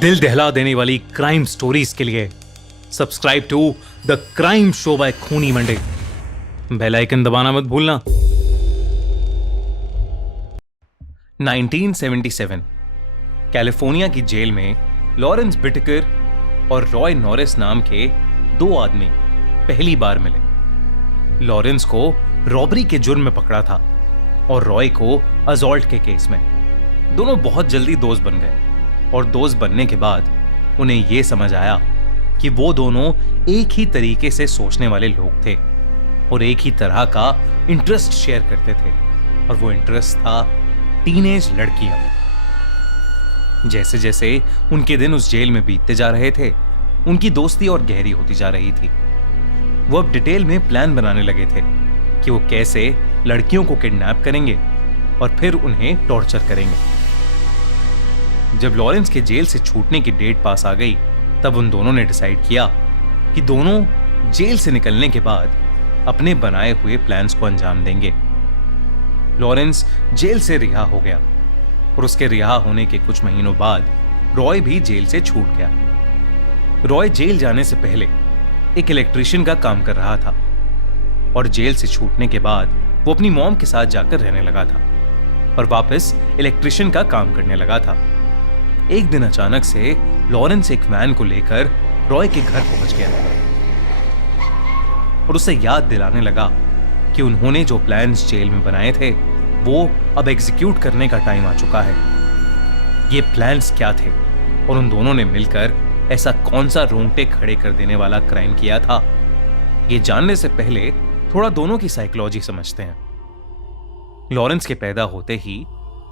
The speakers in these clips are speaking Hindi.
दिल दहला देने वाली क्राइम स्टोरीज के लिए subscribe to the crime show by Khooni Monday. Bell icon दबाना मत भूलना। 1977 कैलिफोर्निया की जेल में लॉरेंस बिटकर और रॉय नॉरिस नाम के दो आदमी पहली बार मिले। लॉरेंस को रॉबरी के जुर्म में पकड़ा था और रॉय को असॉल्ट के केस में। दोनों बहुत जल्दी दोस्त बन गए और दोस्त बनने के बाद उन्हें यह समझ आया कि वो दोनों एक ही तरीके से सोचने वाले लोग थे और एक ही तरह का इंटरेस्ट शेयर करते थे, और वो इंटरेस्ट था टीनेज लड़कियां। जैसे जैसे उनके दिन उस जेल में बीतते जा रहे थे, उनकी दोस्ती और गहरी होती जा रही थी। वो अब डिटेल में प्लान बनाने लगे थे कि वो कैसे लड़कियों को किडनैप करेंगे और फिर उन्हें टॉर्चर करेंगे। जब लॉरेंस के जेल से छूटने की डेट पास आ गई, तब उन दोनों ने डिसाइड किया कि दोनों जेल से निकलने के बाद अपने बनाए हुए प्लान्स को अंजाम देंगे। लॉरेंस जेल से रिहा हो गया और उसके रिहा होने के कुछ महीनों बाद रॉय भी जेल से छूट गया। रॉय जेल जाने से पहले एक इलेक्ट्रिशियन का काम कर रहा था और जेल से छूटने के बाद वो अपनी मॉम के साथ जाकर रहने लगा था और वापस इलेक्ट्रिशियन का काम करने लगा था। एक दिन अचानक से लॉरेंस एक वैन को लेकर रॉय के घर पहुंच गया और उसे याद दिलाने लगा कि उन्होंने जो प्लान्स जेल में बनाए थे वो अब एग्जीक्यूट करने का टाइम आ चुका है। ये प्लान्स क्या थे और उन दोनों ने मिलकर ऐसा कौन सा रोंगटे खड़े कर देने वाला क्राइम किया था, ये जानने से पहले थोड़ा दोनों की साइकोलॉजी समझते हैं। लॉरेंस के पैदा होते ही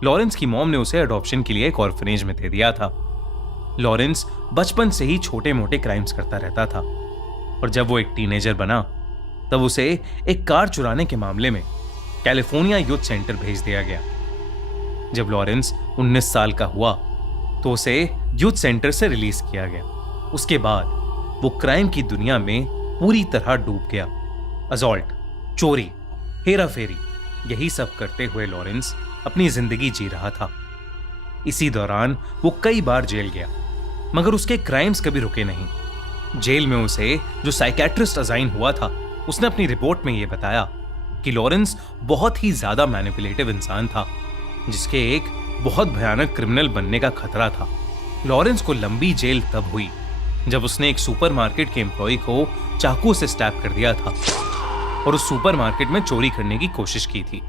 लॉरेंस की मॉम ने उसे अडॉप्शन के लिए एक ऑर्फनेज में दे दिया था। लॉरेंस बचपन से ही छोटे मोटे क्राइम्स करता रहता था और जब वो एक टीनेजर बना तब उसे एक कार चुराने के मामले में कैलिफोर्निया यूथ सेंटर भेज दिया गया। जब लॉरेंस 19 साल का हुआ तो उसे यूथ सेंटर से रिलीज किया गया। उसके बाद वो क्राइम की दुनिया में पूरी तरह डूब गया। असॉल्ट, चोरी, हेरा फेरी, यही सब करते हुए लॉरेंस अपनी जिंदगी जी रहा था। इसी दौरान वो कई बार जेल गया, मगर उसके क्राइम्स कभी रुके नहीं। जेल में उसे जो साइकेट्रिस्ट असाइन हुआ था, उसने अपनी रिपोर्ट में यह बताया कि लॉरेंस बहुत ही ज्यादा मैनिपुलेटिव इंसान था, जिसके एक बहुत भयानक क्रिमिनल बनने का खतरा था। लॉरेंस को लंबी जेल तब हुई जब उसने एक सुपरमार्केट के एम्प्लॉय को चाकू से स्टैप कर दिया था और उस सुपरमार्केट में चोरी करने की कोशिश की थी।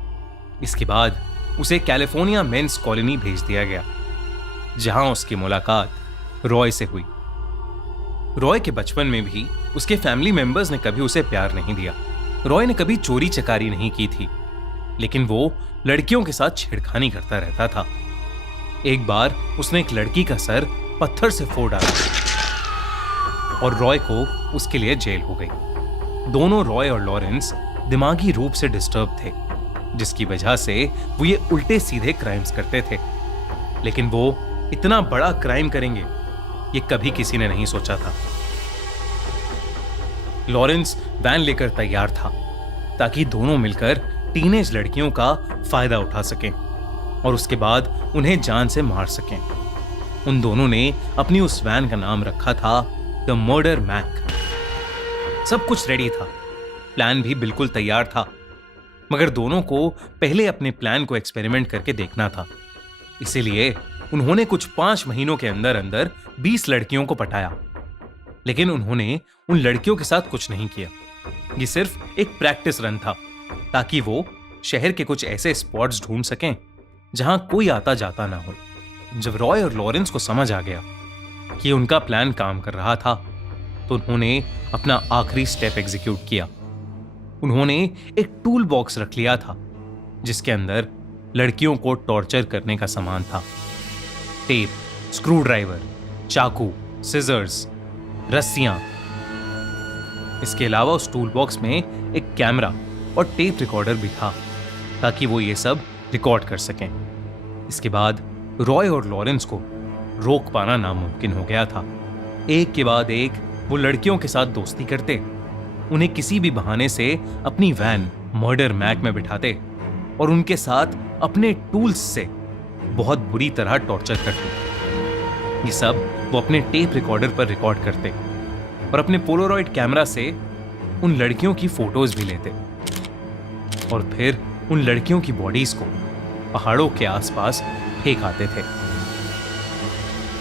इसके बाद उसे कैलिफोर्निया मेंस कॉलोनी भेज दिया गया, जहां उसकी मुलाकात रॉय से हुई। रॉय के बचपन में भी उसके फैमिली मेंबर्स ने कभी उसे प्यार नहीं दिया। रॉय ने कभी चोरी चकारी नहीं की थी, लेकिन वो लड़कियों के साथ छेड़खानी करता रहता था। एक बार उसने एक लड़की का सर पत्थर से फोड़ डाला और रॉय को उसके लिए जेल हो गई। दोनों रॉय और लॉरेंस दिमागी रूप से डिस्टर्ब थे, जिसकी वजह से वो ये उल्टे सीधे क्राइम्स करते थे। लेकिन वो इतना बड़ा क्राइम करेंगे ये कभी किसी ने नहीं सोचा था। लॉरेंस वैन लेकर तैयार था ताकि दोनों मिलकर टीनेज लड़कियों का फायदा उठा सकें और उसके बाद उन्हें जान से मार सकें। उन दोनों ने अपनी उस वैन का नाम रखा था द मर्डर मैक। सब कुछ रेडी था, प्लान भी बिल्कुल तैयार था, मगर दोनों को पहले अपने प्लान को एक्सपेरिमेंट करके देखना था। इसीलिए उन्होंने कुछ 5 महीनों के अंदर अंदर 20 लड़कियों को पटाया। लेकिन उन्होंने उन लड़कियों के साथ कुछ नहीं किया। ये सिर्फ एक प्रैक्टिस रन था ताकि वो शहर के कुछ ऐसे स्पॉट्स ढूंढ सकें जहां कोई आता जाता ना हो। जब रॉय और लॉरेंस को समझ आ गया कि उनका प्लान काम कर रहा था, तो उन्होंने अपना आखिरी स्टेप एग्जीक्यूट किया। उन्होंने एक टूल बॉक्स रख लिया था जिसके अंदर लड़कियों को टॉर्चर करने का सामान था। टेप, स्क्रू ड्राइवर, चाकू, सिजर्स, रस्सियां। इसके अलावा उस टूल बॉक्स में एक कैमरा और टेप रिकॉर्डर भी था ताकि वो ये सब रिकॉर्ड कर सकें। इसके बाद रॉय और लॉरेंस को रोक पाना नामुमकिन हो गया था। एक के बाद एक वो लड़कियों के साथ दोस्ती करते, उन्हें किसी भी बहाने से अपनी वैन मर्डर मैक में बिठाते और उनके साथ अपने टूल्स से बहुत बुरी तरह टॉर्चर करते। ये सब वो अपने टेप रिकॉर्डर पर रिकॉर्ड करते और अपने पोलोरॉइड कैमरा से उन लड़कियों की फोटोज भी लेते और फिर उन लड़कियों की बॉडीज को पहाड़ों के आसपास फेंक आते थे।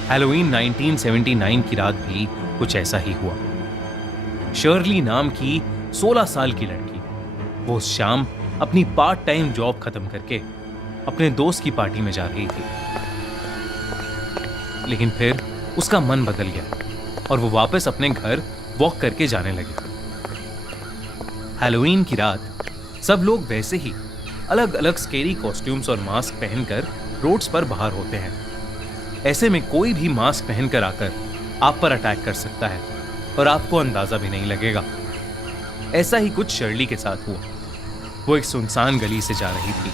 हैलोवीन 1979 की रात भी कुछ ऐसा ही हुआ। शर्ली नाम की 16 साल की लड़की वो उस शाम अपनी पार्ट टाइम जॉब खत्म करके अपने दोस्त की पार्टी में जा रही थी, लेकिन फिर उसका मन बदल गया और वो वापस अपने घर वॉक करके जाने लगी। हैलोवीन की रात सब लोग वैसे ही अलग अलग स्केरी कॉस्ट्यूम्स और मास्क पहनकर रोड्स पर बाहर होते हैं। ऐसे में कोई भी मास्क पहनकर आकर आप पर अटैक कर सकता है और आपको अंदाजा भी नहीं लगेगा। ऐसा ही कुछ शर्ली के साथ हुआ। वो एक सुनसान गली से जा रही थी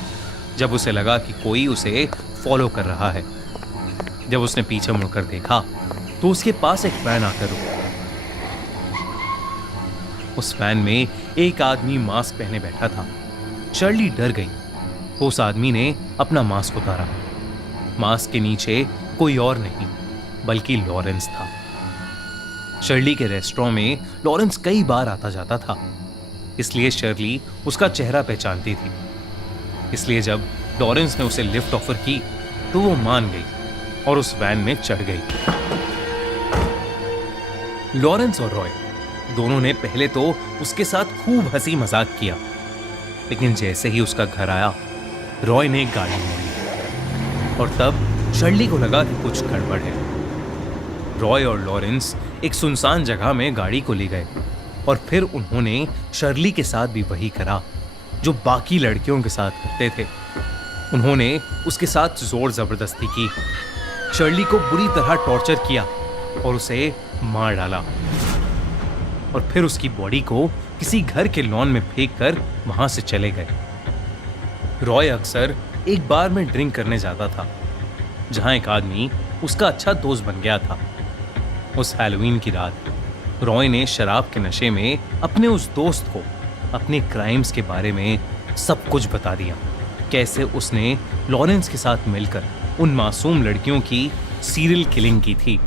जब उसे लगा कि कोई उसे फॉलो कर रहा है। जब उसने पीछे मुड़कर देखा तो उसके पास एक वैन आकर रुका। उस वैन में एक आदमी मास्क पहने बैठा था। शर्ली डर गई तो उस आदमी ने अपना मास्क उतारा। मास्क के नीचे कोई और नहीं बल्कि लॉरेंस था। शर्ली के रेस्टोरेंट में लॉरेंस कई बार आता जाता था, इसलिए शर्ली उसका चेहरा पहचानती थी। इसलिए जब लॉरेंस ने उसे लिफ्ट ऑफर की तो वो मान गई और उस वैन में चढ़ गई। लॉरेंस और रॉय दोनों ने पहले तो उसके साथ खूब हंसी मजाक किया, लेकिन जैसे ही उसका घर आया रॉय ने गाड़ी मोड़ी और तब शर्ली को लगा कि कुछ गड़बड़ है। रॉय और लॉरेंस एक सुनसान जगह में गाड़ी को ले गए और फिर उन्होंने शर्ली के साथ भी वही करा जो बाकी लड़कियों के साथ करते थे। उन्होंने उसके साथ जोर जबरदस्ती की, शर्ली को बुरी तरह टॉर्चर किया और उसे मार डाला और फिर उसकी बॉडी को किसी घर के लॉन में फेंक कर वहां से चले गए। रॉय अक्सर एक बार में ड्रिंक करने जाता था जहां एक आदमी उसका अच्छा दोस्त बन गया था। उस हैलोवीन की रात रॉय ने शराब के नशे में अपने उस दोस्त को अपने क्राइम्स के बारे में सब कुछ बता दिया। कैसे उसने लॉरेंस के साथ मिलकर उन मासूम लड़कियों की सीरियल किलिंग की थी।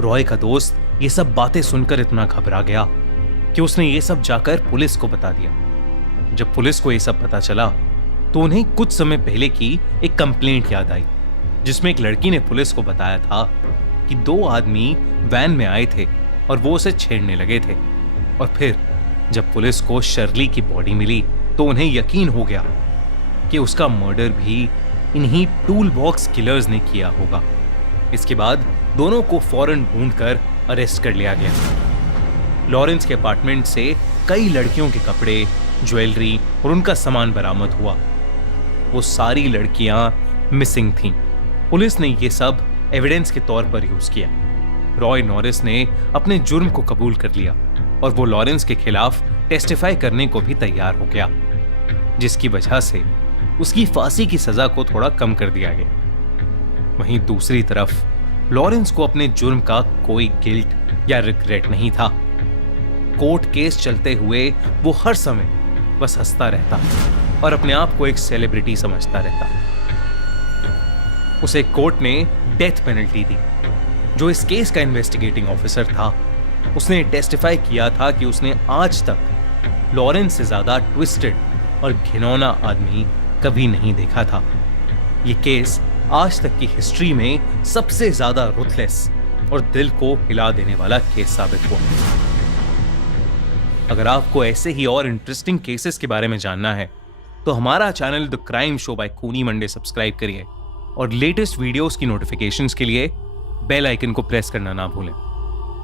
रॉय का दोस्त ये सब बातें सुनकर इतना घबरा गया कि उसने ये सब जाकर पुलिस को बता दिया। जब पुलिस को ये सब पता चला तो उन्हें कुछ समय पहले की एक कंप्लेंट याद आई जिसमें एक लड़की ने पुलिस को बताया था कि 2 आदमी वैन में आए थे और वो उसे छेड़ने लगे थे। और फिर जब पुलिस को शर्ली की बॉडी मिली तो उन्हें यकीन हो गया कि उसका मर्डर भी इन्हीं टूल बॉक्स किलर्स ने किया होगा। इसके बाद दोनों को फौरन ढूंढकर अरेस्ट कर लिया गया। लॉरेंस के अपार्टमेंट से कई लड़कियों के कपड़े, ज्वेलरी और उनका सामान बरामद हुआ। वो सारी लड़कियां मिसिंग थीं। पुलिस ने ये सब एविडेंस के तौर पर यूज किया। रॉय नॉरिस ने अपने जुर्म को कबूल कर लिया और वो लॉरेंस के खिलाफ टेस्टिफाई करने को भी तैयार हो गया, जिसकी वजह से उसकी फांसी की सजा को थोड़ा कम कर दिया गया। वहीं दूसरी तरफ लॉरेंस को अपने जुर्म का कोई गिल्ट या रिग्रेट नहीं था। कोर्ट केस चलते हुए वो हर समय बस हंसता रहता और अपने आप को एक सेलिब्रिटी समझता रहता। उसे कोर्ट ने डेथ पेनल्टी दी। जो इस केस का इन्वेस्टिगेटिंग ऑफिसर था उसने टेस्टिफाई किया था कि उसने आज तक लॉरेंस से ज्यादा ट्विस्टेड और घिनौना आदमी कभी नहीं देखा था। ये केस आज तक की हिस्ट्री में सबसे ज्यादा रुथलेस और दिल को हिला देने वाला केस साबित हुआ। अगर आपको ऐसे ही और इंटरेस्टिंग केसेस के बारे में जानना है तो हमारा channel the crime show by Khooni Monday subscribe करिए और लेटेस्ट वीडियोस की नोटिफिकेशंस के लिए बेल आइकन को प्रेस करना ना भूलें।